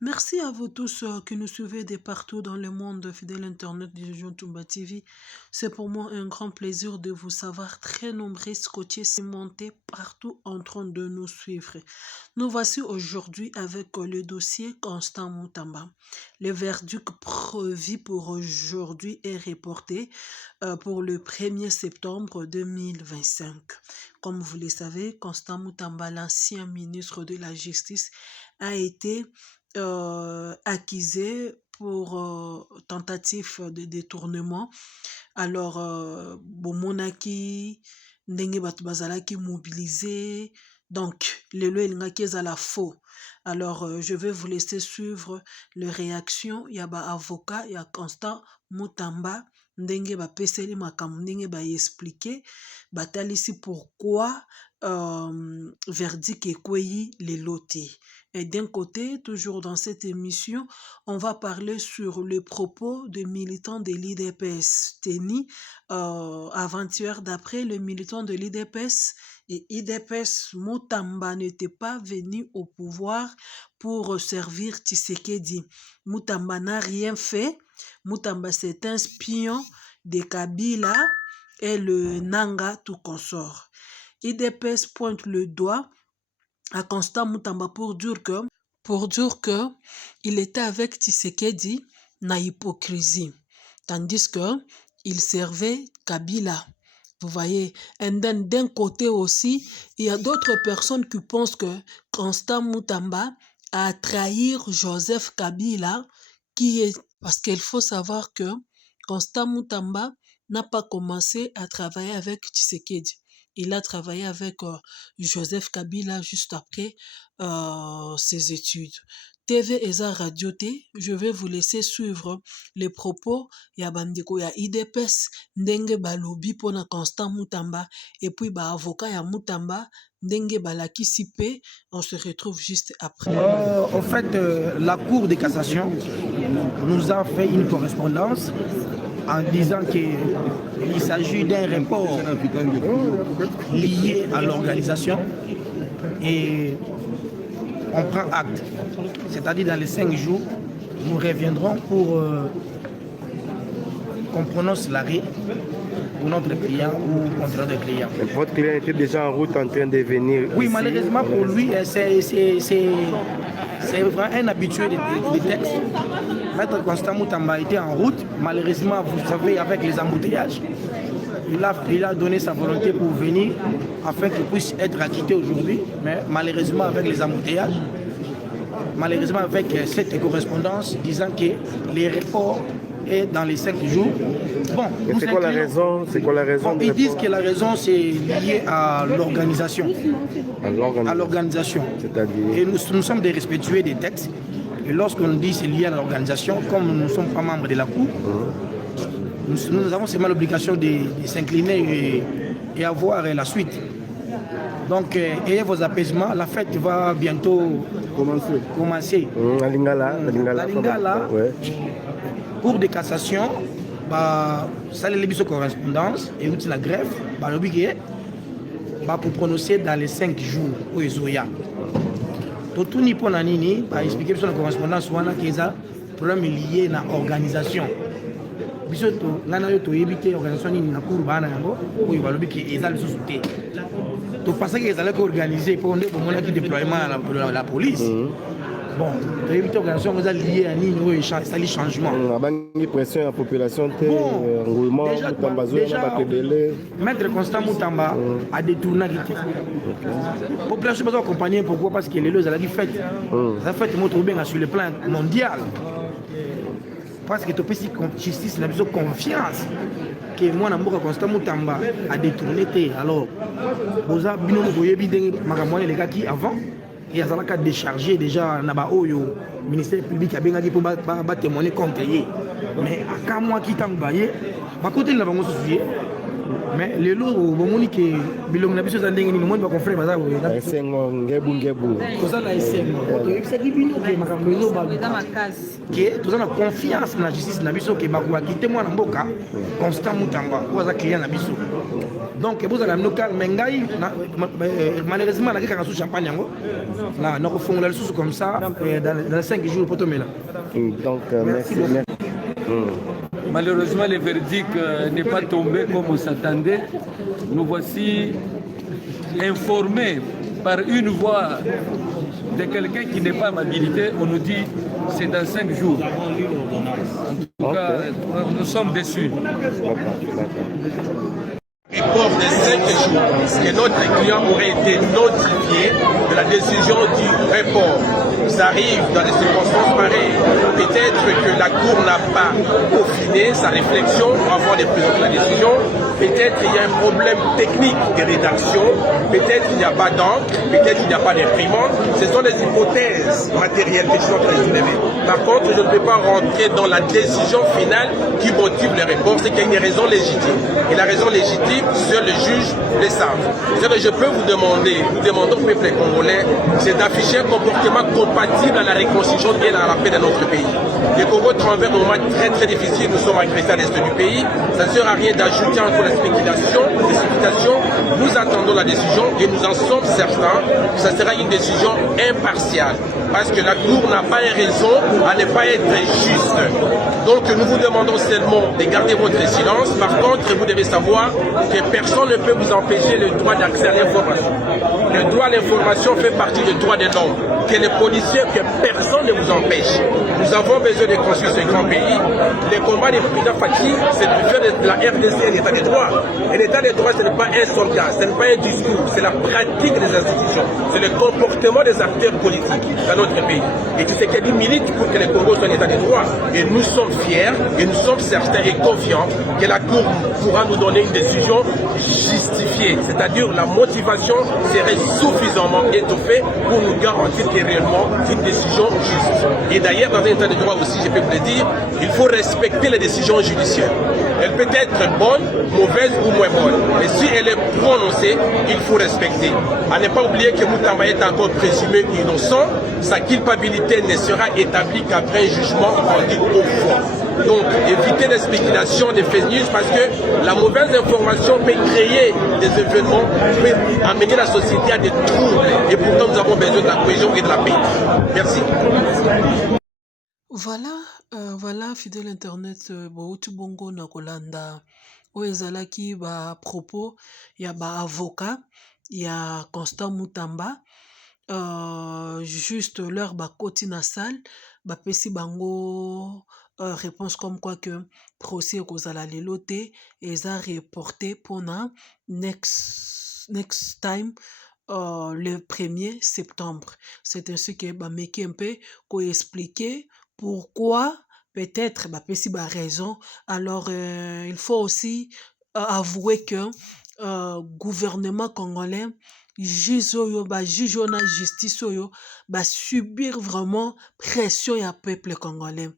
Merci à vous tous qui nous suivez de partout dans le monde, fidèle internet de Jean Tumba TV. C'est pour moi un grand plaisir de vous savoir très nombreux, scotchés, cimentés partout en train de nous suivre. Nous voici aujourd'hui avec le dossier Constant Moutamba. Le verdict prévu pour aujourd'hui est reporté pour le 1er septembre 2025. Comme vous le savez, Constant Moutamba, l'ancien ministre de la Justice, a été accusé pour tentative de détournement. Alors, bomonaki, ndenge bato bazalaki mobilisé, donc lelo elingaki ezala faux. Alors, je vais vous laisser suivre les réactions ya ba avocat ya Constant Moutamba, ndenge bapeseli makambo, ndenge baexplike, batalisi pourquoi verdict ekweyi lelo te. Et d'un côté, toujours dans cette émission, on va parler sur les propos des militants de l'IDPS tenus avant-hier. D'après le militant de l'IDPS, et IDPS Moutamba n'était pas venu au pouvoir pour servir Tshisekedi. Moutamba n'a rien fait. Moutamba, c'est un spion de Kabila et le Nanga tout consort. IDPS pointe le doigt à Constant Moutamba pour dire que il était avec Tshisekedi na hypocrisie, tandis que il servait Kabila. Vous voyez, et d'un côté aussi, il y a d'autres personnes qui pensent que Constant Moutamba a trahi Joseph Kabila, parce qu'il faut savoir que Constant Moutamba n'a pas commencé à travailler avec Tshisekedi. Il a travaillé avec Joseph Kabila juste après ses études. TV Eza Radio T, je vais vous laisser suivre les propos ya bandeko ya IDPS ndenge balobi pona Constant Moutamba et puis ba avocat ya Moutamba ndenge balakisi pe. On se retrouve juste après. En fait, la Cour de cassation nous a fait une correspondance en disant qu'il s'agit d'un report lié à l'organisation et on prend acte. C'est-à-dire dans les 5 jours, nous reviendrons pour qu'on prononce l'arrêt pour notre client ou contre notre client. Mais votre client était déjà en route en train de venir. Oui, ici, malheureusement pour lui, c'est vraiment un habitué des textes. Maître Constant Moutamba était en route. Malheureusement, vous savez, avec les embouteillages, il a donné sa volonté pour venir afin qu'il puisse être acquitté aujourd'hui. Mais malheureusement, avec les embouteillages, malheureusement avec cette correspondance disant que les reports est dans les 5 jours. Bon, c'est quoi la raison? Bon, ils disent que la raison c'est lié à l'organisation. À l'organisation. C'est-à-dire? Et nous sommes des respectueux des textes. Et lorsqu'on dit c'est lié à l'organisation, comme nous ne sommes pas membres de la Cour, nous avons seulement l'obligation de s'incliner et avoir la suite. Donc, ayez vos apaisements. La fête va bientôt commencer. La Lingala, ouais. Cour de cassation, ça les correspondance et la greffe, pour prononcer dans les 5 jours au Ezoya. Tout ni pour nanini, expliquer sur la correspondance, qu'il y a un problème lié à l'organisation. Bisoto, l'anayoto éviter l'organisation ni na cour bana yango, où il va le biquer et ça le sous-souté. Tout parce qu'ils allaient organiser pour mon déploiement à la police. Bon, éviter l'organisation liée à Nino et ça les changements. Il y a pression à la population, enroulement, Maître Constant Moutamba a détourné la population peut accompagner pourquoi? Parce que les lois ont dit fête. Ça fait bien sur le plan mondial. Parce que tu peux si justice n'a besoin de confiance. Que moi, Namboka Constant Moutamba a détourné. Alors, vous avez bien vu les gars qui avant. Et ils ont déchargé déjà le ministère public a bien dit pour témoigner contre eux. Mais à quand moi qui t'en baillé, à côté de la banque sociale, mais lelo bomoni ke bilongo na biso za ndenge nini moi ba confrère baza esengo ngebu toza na esengo toyebisaki bino ke makambo ezoba ke toza na confiance na justice na biso ke bakokite mwana mboka Constant Mutamba oyo aza client na biso donc bozala bino calme mais ngai malheureusement nakekaka su champagne yango nakofongola lisusu comme ça dans 5 jours po tomela donc merci. Malheureusement, le verdict n'est pas tombé comme on s'attendait. Nous voici informés par une voix de quelqu'un qui n'est pas habilité. On nous dit c'est dans 5 jours. En tout cas, nous sommes déçus. Report de 5 jours que notre client aurait été notifié de la décision du report. Ça arrive dans des circonstances pareilles. Peut-être que la Cour n'a pas peaufiné sa réflexion avant de présenter la décision. Peut-être qu'il y a un problème technique de rédaction. Peut-être qu'il n'y a pas d'encre. Peut-être qu'il n'y a pas d'imprimante. Ce sont des hypothèses matérielles qui sont très élevées. Par contre, je ne peux pas rentrer dans la décision finale qui motive le report. C'est qu'il y a une raison légitime. Et la raison légitime, seul le juge le savent. Ce que je peux vous demander, nous demandons au peuple congolais, c'est d'afficher un comportement compatible à la réconciliation et à la paix de notre pays. Le Congo traverse un moment très très difficile, nous sommes agressés à l'est du pays. Ça ne sert à rien d'ajouter encore la spéculation, les spéculations. Nous attendons la décision et nous en sommes certains que ça sera une décision impartiale. Parce que la Cour n'a pas raison à ne pas être juste. Donc nous vous demandons seulement de garder votre silence. Par contre, vous devez savoir que personne ne peut vous empêcher le droit d'accès à l'information. Le droit à l'information fait partie du droit de l'homme. Que les policiers, que personne ne vous empêche. Nous avons besoin de construire ce grand pays. Le combat des présidents Faki, c'est de faire de la RDC un état de droit. Et l'état de droit, ce n'est pas un soldat, ce n'est pas un discours, c'est la pratique des institutions. C'est le comportement des acteurs politiques dans notre pays. Et tu sais qu'elle milite pour que le Congo soit un état de droit. Et nous sommes fiers, et nous sommes certains et confiants que la Cour pourra nous donner une décision justifiée. C'est-à-dire la motivation serait suffisamment étoffée pour nous garantir qu'il y ait réellement une décision juste. Et d'ailleurs, dans un état de droit aussi, je peux vous le dire, il faut respecter les décisions judiciaires. Elle peut être bonne, mauvaise ou moins bonne. Mais si elle est prononcée, il faut respecter. À ne pas oublier que Mutamba est encore présumé innocent. Sa culpabilité ne sera établie qu'après un jugement rendu au fond. Donc, évitez les spéculations, des fake news, parce que la mauvaise information peut créer des événements, peut amener la société à des troubles. Et pourtant, nous avons besoin de la cohésion et de la paix. Merci. Voilà, fidèle internet, bauti bongo na kolanda oyo ezalaki ba propos ya ba avocat ya Constant Mutamba, juste leur bakoti na salle bapesi bango réponse comme quoi que procès ekozala lelo te eza reporté pona next time, le 1er septembre. C'est ainsi que bameki un peu expliquer pourquoi peut-être bapesi ba raison. Alors il faut aussi avouer que gouvernement congolais juge oyo bajuge oyo na justice oyo basubir vraiment pression ya peuple congolais.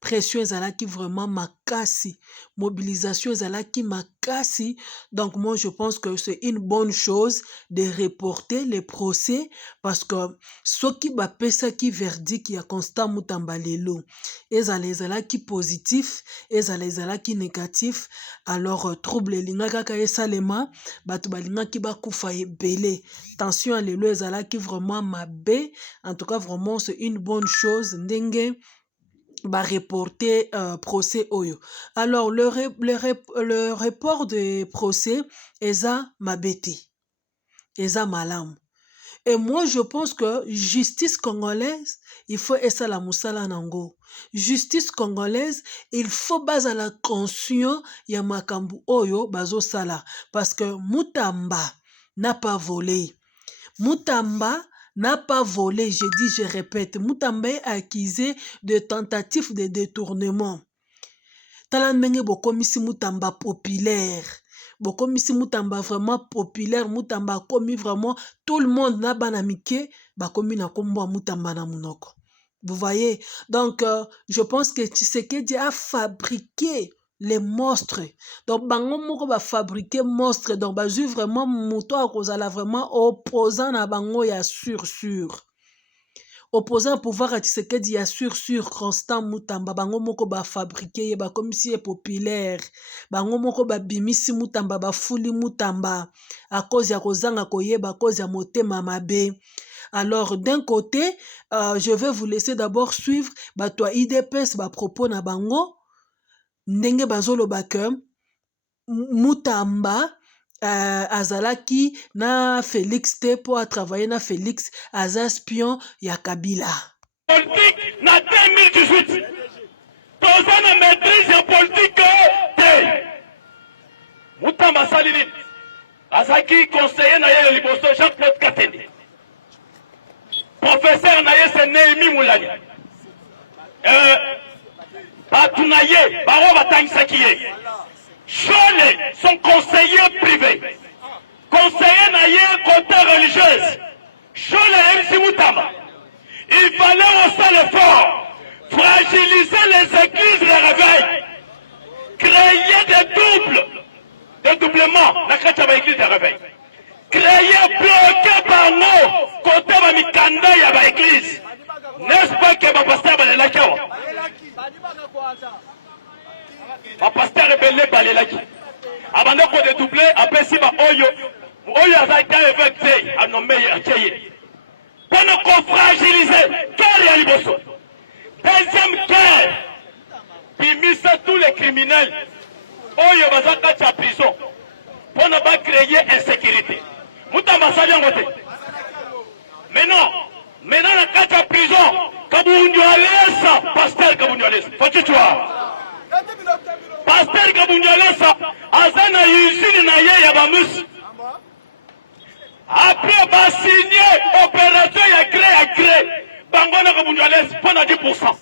Pression ezalaki vraiment makasi, mobilisation ezalaki makasi. Donc moi je pense que c'est une bonne chose de reporter les procès, parce que soki bapesaki verdict ya Constant Mutamba lelo ezalaki positif, ezalaki négatif, alors trouble elingaki kaka esalema, bato balingaki bakufa ebele, tension ya lelo ezalaki vraiment mabe. En tout cas vraiment c'est une bonne chose ndenge ba reporter procès oyo. Alors le report de procès eza mabeti, eza malamu. Et moi je pense que justice congolaise il faut esala musala nango. Justice congolaise il faut bazala conscient ya makambu oyo bazo sala, parce que Mutamba n'a pas volé. Mutamba n'a pas volé, je dis, je répète. Mutamba est accusé de tentative de détournement. Talandenge bokomisi Mutamba populaire. Bokomisi Mutamba vraiment populaire. Mutamba komi vraiment tout le monde na banamike. Bakomi na kombo Mutamba na munoko. Vous voyez? Donc, je pense que Tshisekedi a fabriqué les monstres. Donc, bango moko ba fabriquer monstre. Donc, ba ju vraiment moto a kozala vraiment opposant na bango ya sûr. Opposant au pouvoir à Tshisekedi ya sûr Constant Mutamba. Bango moko ba fabriquer ba comme si populaire. Bango moko ba bimisi Mutamba ba fuli Mutamba. À cause ya kozanga koyeba, à cause ya motema mabe. Alors, d'un côté, je vais vous laisser d'abord suivre toi IDPS ba propos na bango. Ndenge bazolo bake Mutamba azalaki na Félix Tepo a travaillé na Félix aza espion ya Kabila. Politique na 2018. Toza na maîtrise ya politique te. Mutamba salini azaki conseiller na ye liboso Jean-Claude Katende. Professeur na ye c'est Néhémie Moulani. Batunaye, Baro Batangisakiye. Chole, son conseiller privé. Conseiller naye côté religieuse. Chole MC Mutamba. Il fallait aussi l'effort. Fragiliser les églises de réveil. Créer des doublements. La chrétienne église de réveil. Créer, bloquer par nous, côté de Mikanda et de l'église. N'est-ce pas que ma pasteur va la kawa? Ma pasteur rebelle balelaki. Avant de dédoubler, après si ma oyo a été évêque à nommer Akeye. Pour nous fragiliser, quel est l'Ibosso? Deuxième guerre, bimisa tous les criminels. Oyo bazaka cha prison. Pour ne pas créer insécurité. Mutamba Saliangote. Mais non. Maintenant, la carte à prison, Kabundualesa, Pasteur Kabundualesa, faut-tu voir? Pasteur Kabundualesa, Azana Yusini Naye Yabamus. Après, va signer opération à gré, Bangona Kabundualesa, pendant 10%.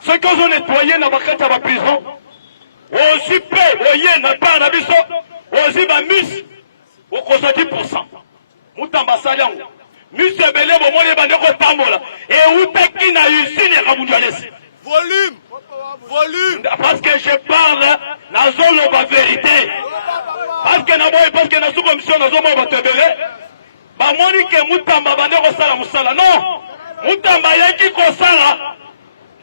Ceux qui ont nettoyé dans la carte à la prison, aussi peu, oye, n'a pas un abisso, aussi Bamus, au cause de 10%. Mutamba Saliango. Monsieur Belé, bon, bandeko tambola. Et où t'es qui n'a eu signe à Kabundualesa? Volume. Parce que je parle, na zone la vérité. Parce que na sous-commission, na zone la tebele. Ba moni ke Mutamba bandeko sala musala. Non. Mutamba yaki ko sala.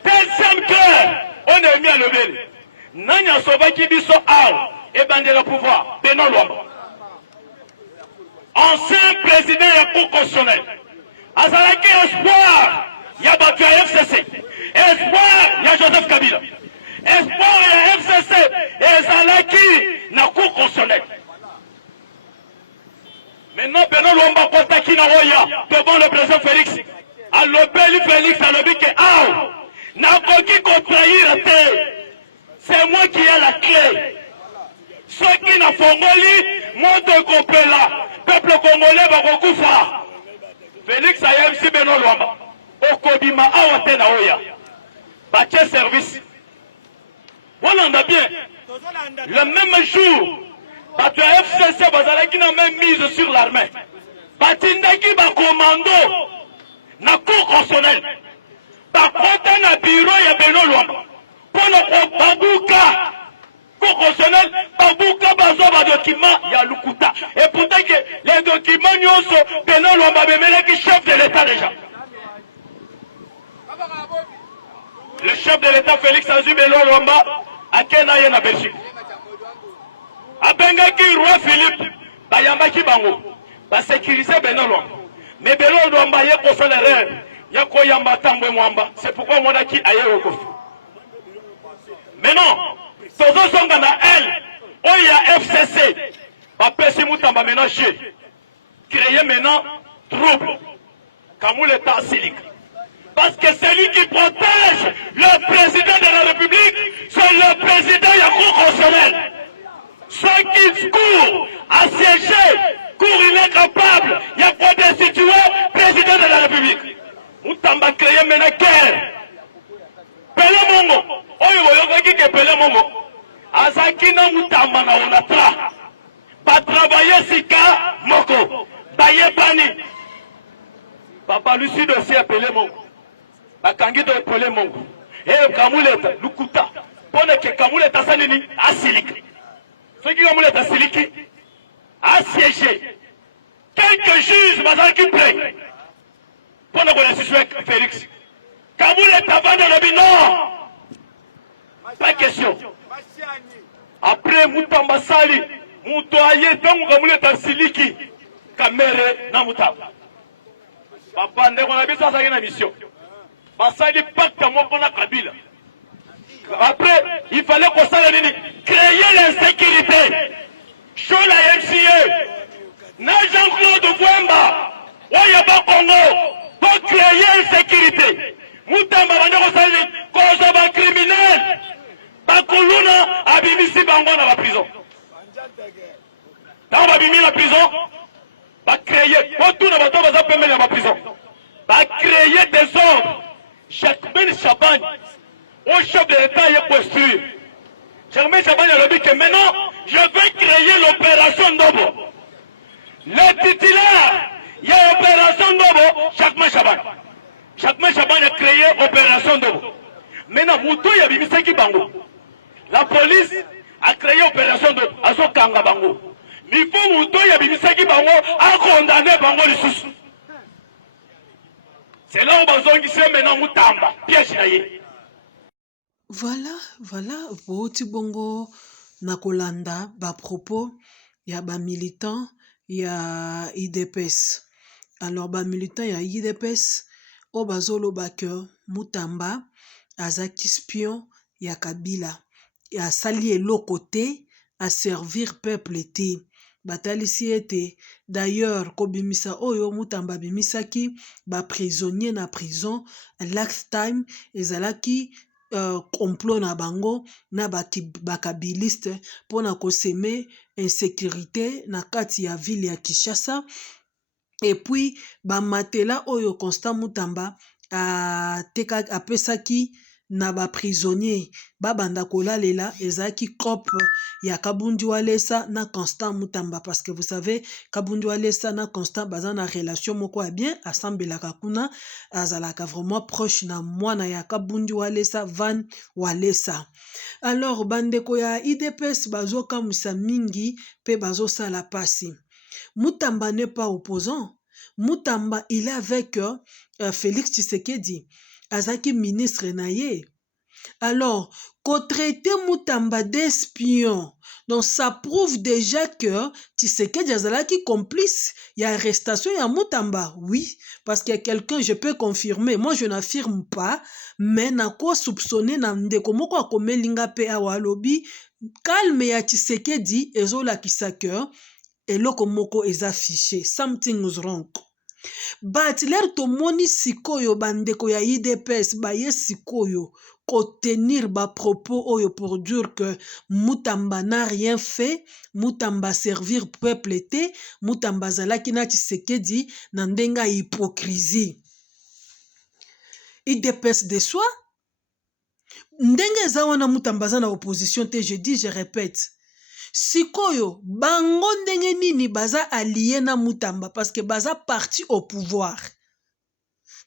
Deuxième cœur, on est mis à lever. Nanya Sobaki biso al. Et bandela pouvoir. Beno Luamba. Ancien président et cour constitutionnel. Azalaki espoir, il y a battu à FCC. Espoir, il y a Joseph Kabila. Espoir, il y a FCC. Et Azalaki, na cour constitutionnel. Maintenant, Beno Luamba Kontaki na Roya, devant le président Félix. À l'obéli Félix, à l'obéli que, n'a koki contraire te. C'est moi qui ai la clé. Ceux qui n'a fongoli, monte compela. Peuple congolais va recouvrir. Félix Ayem si Beno Luamba. Okobima awate na oya. Bâtir service. Voilà, on a bien. Le même jour, Bâtir FCC, Bazalaki n'a même mise sur l'armée. Batindaki ba commando. Na cour constitutionnelle. Bakota na bureau ya Beno Luamba. Pour le Babouka. Cour constitutionnelle, Babouka Bazoba document, il y a Lukuta. Et pourtant que les documents nyonso, Beno Luamba Bemele qui chef de l'État déjà. Le chef de l'État Félix Azu Beno Luamba, à Kenaye na Belgique. A Bengaki, roi Philippe, Bayambaki Bango, va sécuriser Beno Luamba. Mais Beno Luamba, il y a qu'on l'erreur, il y a qu'on yamba tambwe mwamba. C'est pourquoi mon aki aye au kofi. Mais non. Tozo songa na elle, oya FCC, Bapesi Mutamba maintenant chez, créer maintenant trouble, Kamou l'État silique. Parce que celui qui protège le président de la République, c'est le président Yakou constitutionnel. Ceux qui courent à siéger, courent incapable, il y a quoi destituer président de la République. Mutamba créer maintenant guerre. Pele Mongo, oyo qui Pele Mongo. Azakina Mutamba na onatra. Ba travailler sika moko. Baye bani. Papa Lucie dossier appelé Mongo. Bakangi do appelé Mongo. Et Kamuleta, Lukuta. pona ke Kamula tasanini asiliki. Ce qui Kamula tasiliki a siégé. Quelques juges bazal qui plaît. Pona ko la Félix. Kamula tavanda lobi non. Pas question. Après Mutamba Sali, Mutoye tangu Kamula tasiliki kamere na Mutamba. Papa ndeko na biso sa na mission. Basali pacte moko na Kabila. Après, il fallait qu'on s'aille créer l'insécurité. Sur la MCA, na Jean-Claude Bouemba, Oyaba Congo, pour créer l'insécurité. Moutamba Bandeko Sali, cause d'un criminel. Bakuluna, Abimisi Bango dans la prison. Dans la prison, va créer, pour tout le monde, va permettre la prison. Va créer des ordres. Jacques Ben Chaban, au chef de l'État, il est construit. Jacques Ben Chaban a dit que maintenant, je vais créer l'opération Nobo. Le titulaire, il y a l'opération Nobo, Jacques Ben Chaban. Jacques Ben Chaban a créé l'opération Nobo. Maintenant, Moutou, il y a Bimiseki Bango. La police a créé l'opération Nobo, à son Kanga Bango. Mais il faut Moutou, il y a Bimiseki Bango, à condamner Bango le sous. C'est là où Bazongi se maintenant Moutamba, piège naïe. Voilà, Boti Bongo Nakolanda, ba propos, il y a ba militant, il y a IDPS. Alors, ba militant, il y a IDPS, au bazolo baker, Moutamba, Azaki Spion, il y a Kabila. Il y a sali l'autre côté, à servir peuple été. Batalisi ete d'ailleurs kobimisa oyo Mutamba bimisaki ba prisonnier na prison last time ezalaki complot na bango na bakabiliste pona koseme insécurité na kati ya ville ya Kinshasa et puis ba matela oyo Constant Mutamba apesaki na ba prisonnier babanda kolalela ezaki cop ya Kabundi Walesa na Constant Mutamba parce que vous savez Kabundi Walesa na Constant baza na relation moko ya bien asambelaka kuna azalaka vraiment proche na mwana ya Kabundi Walesa Van Walesa. Alors bandeko ya IDPS bazoka musa mingi pe bazosala pasi. Mutamba n'est pas opposant. Mutamba il est avec Félix Tshisekedi azaki ministre naye. Alors, traiter Mutamba d'espion, donc ça prouve déjà que Tshisekedi azalaki complice. Il y a arrestation, il y a Mutamba, oui, parce qu'il y a quelqu'un, je peux confirmer, moi je n'affirme pas, mais na ko soupçonner na ndeko moko akome linga pe awa lobi, calme ya Tshisekedi ezola kisaka, eloko moko est affiché, something is wrong. But l'air to moni sikoyo bandeko ya IDPS baye sikoyo tenir ba propos oyo pour dire que Mutamba n'a rien fait, Mutamba servir peuple été, Mutamba zalaki na Tshisekedi na ndenga hypocrisie. IDPS de soi ndenge za wana Mutamba za na opposition te, je dis je répète. Sikoyo, bango ndenge nini baza allié na Mutamba parce que baza parti au pouvoir.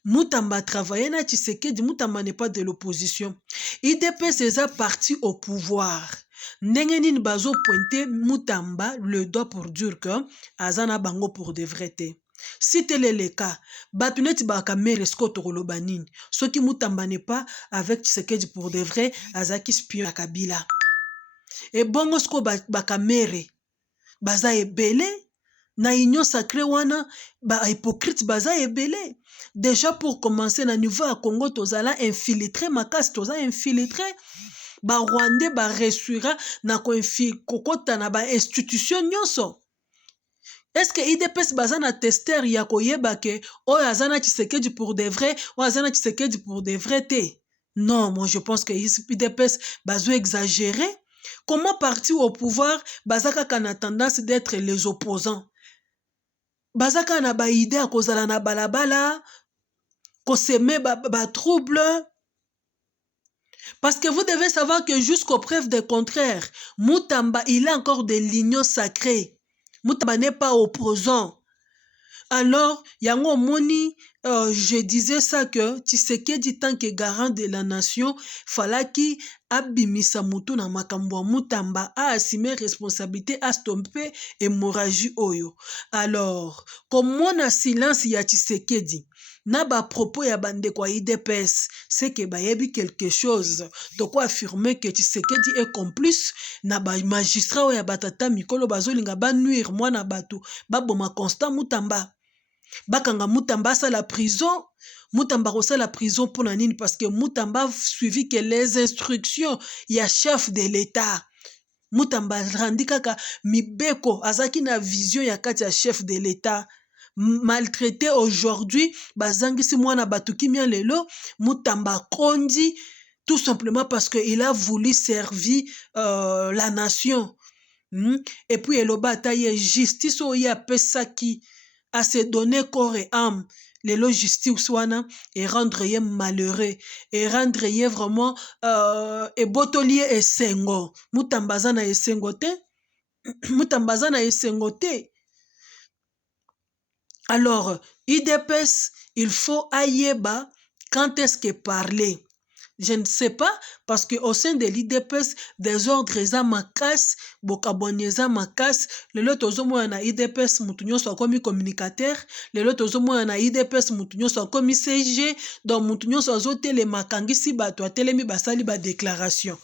Mutamba travaillé na Tshisekedi, Mutamba n'est pas de l'opposition. IDPS est parti au pouvoir. Ndenge nini bazo pointer Mutamba le doigt pour dire que azana bango pour de vrai te. Si tel est le cas, batuneti baka mere Scott Rolobanini. Ce qui Mutamba n'est pas avec Tshisekedi pour de vrai, azaki spion Kabila. Et bongo sko bakamere baza ebele na union sacrée wana ba hypocrite baza ebele. Déjà pour commencer na niveau à Congo tozala infiltré makasi toza infiltré ba Rwandais ba ressuira na ko kokota na ba institution nyonso. Est-ce que IDPS baza na tester ya koyeba ke oyo azana Tshisekedi pour de vrai ou azana Tshisekedi pour de vrai te? Non, moi je pense que IDPS bazo exagérer. Comment partir au pouvoir, Bazaka a tendance d'être les opposants. Bazaka na ba idée à cause na balabala, qu'on se met ba trouble. Parce que vous devez savoir que jusqu'aux preuves du contraire, Mutamba, il a encore de l'union sacrée. Mutamba n'est pas opposant. Alors, yango moni, je disais ça que Tshisekedi tant que garant de la nation, falaki abimisa mutu na makambo mutamba a assumer responsabilité a stopper hémorragie oyo. Alors, comme mon silence ya Tshisekedi, na ba propos ya bande kwa IDPS, c'est que ba yebi quelque chose. De quoi affirmer que Tshisekedi est complice na ba magistrat ya batata mikolo bazolinga ba nuire mwana batu, ba boma Constant Mutamba. Bakanga Mutamba sa la prison. Mutamba rosa la prison pour nanine parce que Mutamba suivi que les instructions ya chef de l'État. Mutamba randi kaka mibeko azaki na vision ya kati ya chef de l'État. Maltraité aujourd'hui, bazangisi mwana batuki mia lelo, Mutamba kondi tout simplement parce qu'il a voulu servir la nation. Et puis eloba taye justice oya pesaki à se donner corps et âme, les justice wana et rendre ye malheureux et rendre ye vraiment et botolier et sengo mutambazana et sengote mutambazana et sengote. Alors IDPS il faut ayeba quand est-ce que parler. Je ne sais pas, parce qu'au sein de l'IDPS, des ordres eza makas, bokabonyeza makas, le lot ozomo na IDPS mutunyo soit comme communicateur, le lot ozomo na IDPS mutunyo soit comme CG, donc mutunyo soit zote le makangisi bato atelemi basali ba déclaration.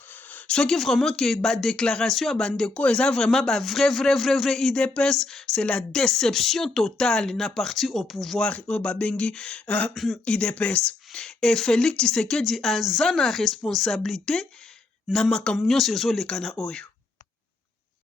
Ce qui vraiment que ba déclaration à bandeko eza vraiment ba vrai IDPS, c'est la déception totale na parti au pouvoir babengi IDPS. Et Félix Tshisekedi a zana responsabilité na makambo nyonso ezoleka na oyo.